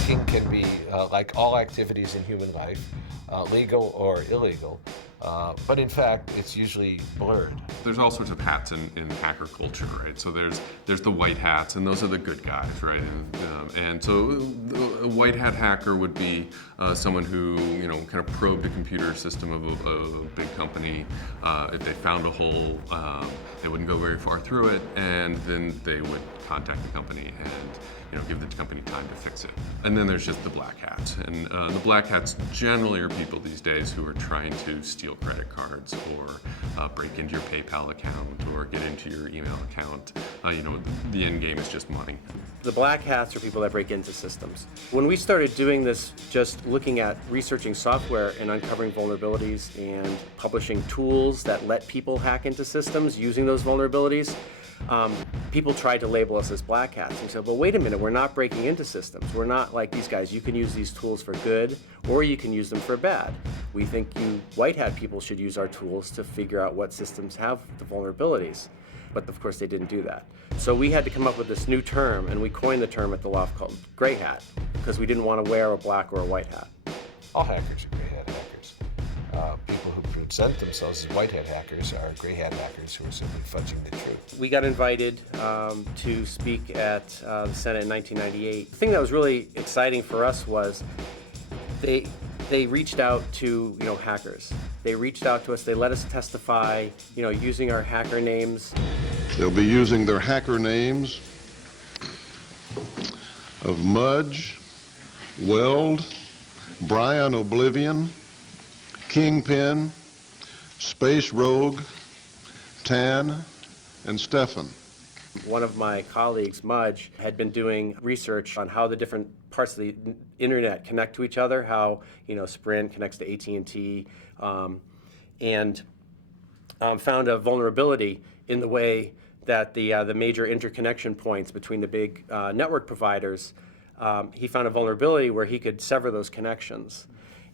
hacking can be, like all activities in human life, legal or illegal, but in fact, it's usually blurred. There's all sorts of hats in hacker culture, right? So there's the white hats, and those are the good guys, right? And so a white hat hacker would be someone who, kind of probed a computer system of a big company. If they found a hole, they wouldn't go very far through it, and then they would contact the company and give the company time to fix it. And then there's just the black hats. And the black hats generally are people these days who are trying to steal credit cards or break into your PayPal account or get into your email account. The end game is just money. The black hats are people that break into systems. When we started doing this, just looking at researching software and uncovering vulnerabilities and publishing tools that let people hack into systems using those vulnerabilities, people tried to label us as black hats. And we said, well, wait a minute, we're not breaking into systems. We're not like these guys. You can use these tools for good, or you can use them for bad. We think you white hat people should use our tools to figure out what systems have the vulnerabilities. But of course, they didn't do that. So we had to come up with this new term, and we coined the term at the loft called gray hat, because we didn't want to wear a black or a white hat. All hackers are gray hat hackers. People who present themselves as white hat hackers are gray hat hackers who are simply fudging the truth. We got invited to speak at the Senate in 1998. The thing that was really exciting for us was they reached out to hackers. They reached out to us. They let us testify, using our hacker names. They'll be using their hacker names of Mudge, Weld, Brian Oblivion, Kingpin, Space Rogue, Tan, and Stefan. One of my colleagues, Mudge, had been doing research on how the different parts of the internet connect to each other, how Sprint connects to AT&T, and found a vulnerability in the way that the major interconnection points between the big network providers, he found a vulnerability where he could sever those connections.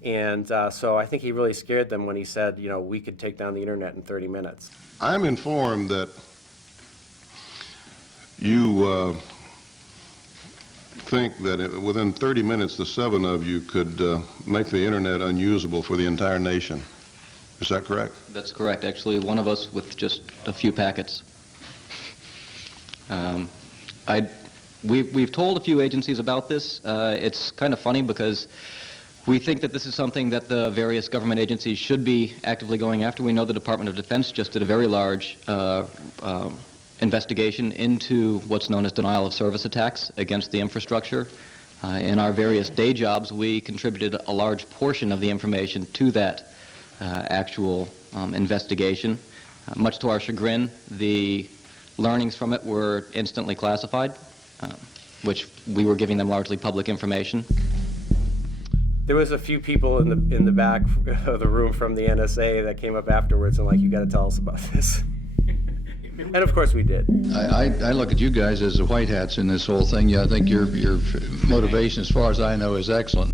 And so I think he really scared them when he said, we could take down the internet in 30 minutes. I'm informed that you think that within 30 minutes, the 7 of you could make the internet unusable for the entire nation. Is that correct? That's correct. Actually, one of us with just a few packets. We've told a few agencies about this. It's kind of funny because we think that this is something that the various government agencies should be actively going after. We know the Department of Defense just did a very large investigation into what's known as denial of service attacks against the infrastructure. In our various day jobs, we contributed a large portion of the information to that actual investigation. Much to our chagrin, the learnings from it were instantly classified, which we were giving them largely public information. There was a few people in the back of the room from the NSA that came up afterwards and you got to tell us about this. And of course we did. I look at you guys as the white hats in this whole thing. Yeah, I think your motivation, as far as I know, is excellent.